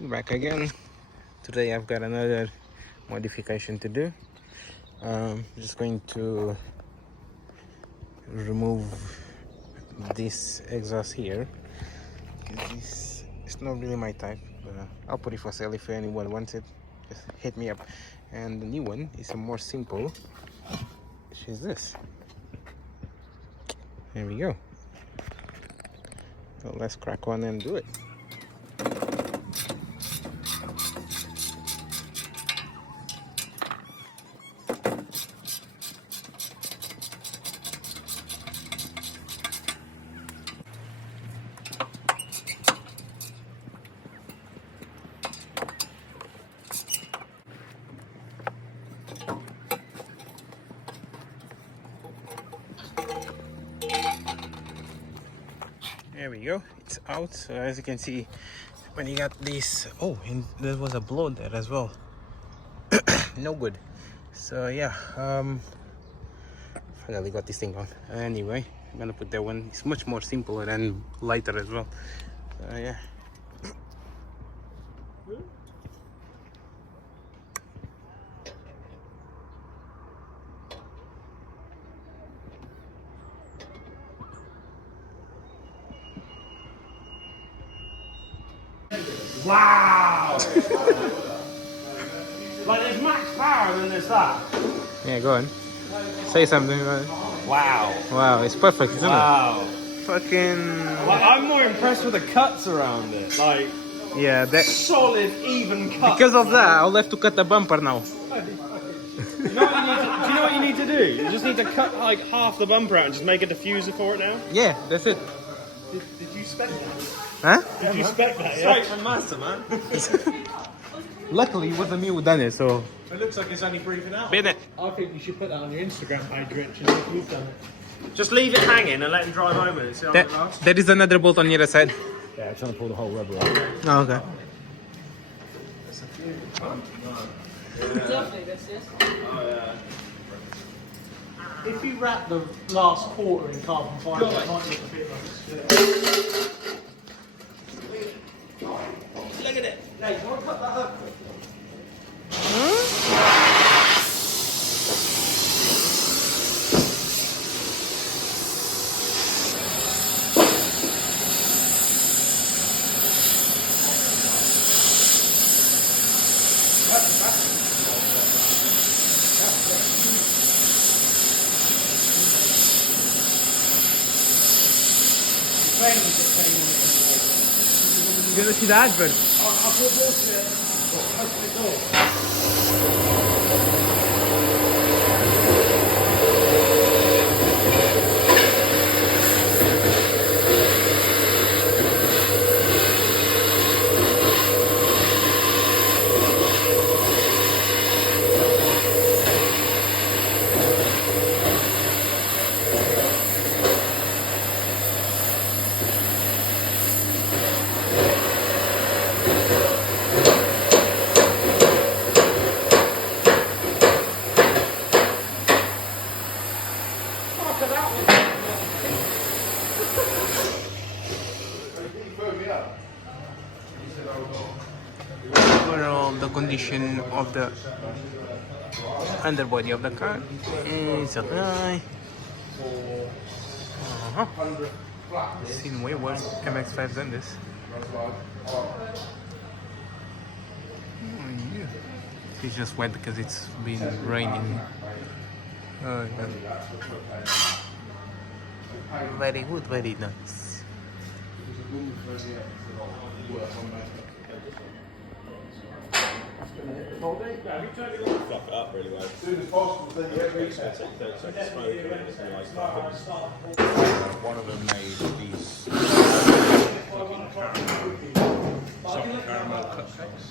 Back again. Today I've got another modification to do. Just going to remove this exhaust here. This it's not really my type, but I'll put it for sale if anyone wants it. Just hit me up. And the new one is a more simple, which is this. There we go. So let's crack on and do it. There we go, it's out. So as you can see, when you got this, oh, and there was a blow there as well. No good. So yeah, finally got this thing on. Anyway, I'm gonna put that one. It's much more simpler and lighter as well. So yeah. Wow! Like there's max power and then there's that. Yeah, go on. Say something about it. Wow. Wow, it's perfect, isn't Wow. it? Fucking. Like, I'm more impressed with the cuts around it. Like, Yeah, that. solid, even cuts. Because of that, I'll have to cut the bumper now. Do you know what you need to do? You just need to cut like half the bumper out and just make a diffuser for it now. Yeah, that's it. Did you spec that? Huh? Did you spec that? Straight from Mazda, man. Luckily, it wasn't me who done it, so. It looks like it's only breathing out. Been it. I think you should put that on your Instagram page, Rich, and if you've done it. Just leave it hanging and let him drive home with it. See how long it lasts. There is another bolt on the other side. Yeah, trying to pull the whole rubber out. Oh, okay. Lovely, this is. Oh yeah. If you wrap the last quarter in carbon fibre, it might look a bit like it's split. Look at it. Hey, do you want to cut that up? You're gonna see the advert. I'll put water open the door. Overall, the condition of the underbody of the car is okay. Seen way worse MX5 than this. Yeah. It's just wet because it's been raining. Oh, yeah. Very good, very nice. Fluff it up really well. As soon as possible, then you get One of them made these soft caramel cupcakes.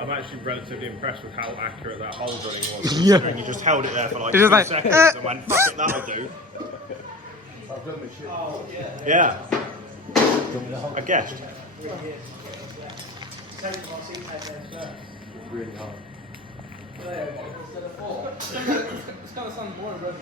I'm actually relatively impressed with how accurate that hole drilling was. Yeah. And you just held it there for like It's just 2 like, seconds and went, fuck it, that'll do. Yeah. I guessed. Really hard. It's kind of sounds more rubbish.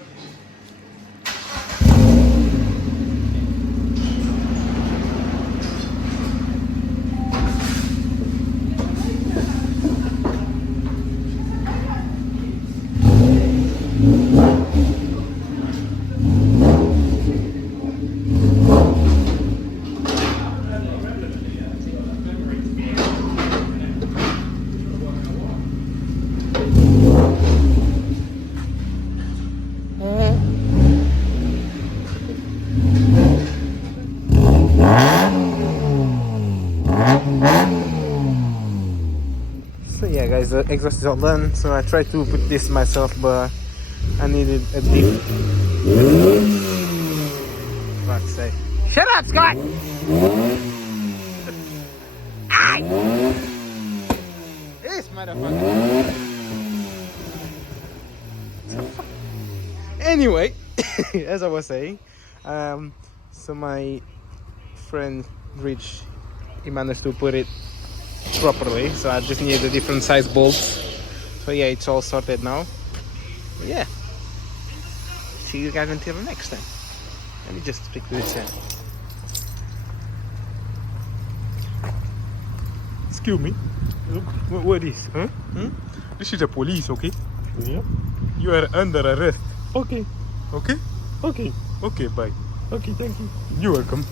So yeah guys, the exhaust is all done, so I tried to put this myself, but I needed a deep. Fuck's sake. Shut up, Scott! This motherfucker. Anyway, as I was saying, so my friend Rich, he managed to put it properly, so I just need a different size bolts. So yeah, it's all sorted now. But yeah, see you guys until the next time. Let me just fix this in. Excuse me. What is? Huh? This is the police, okay? Yeah. You are under arrest. Okay. Okay? Okay. Okay, bye. Okay. Thank you. You're welcome.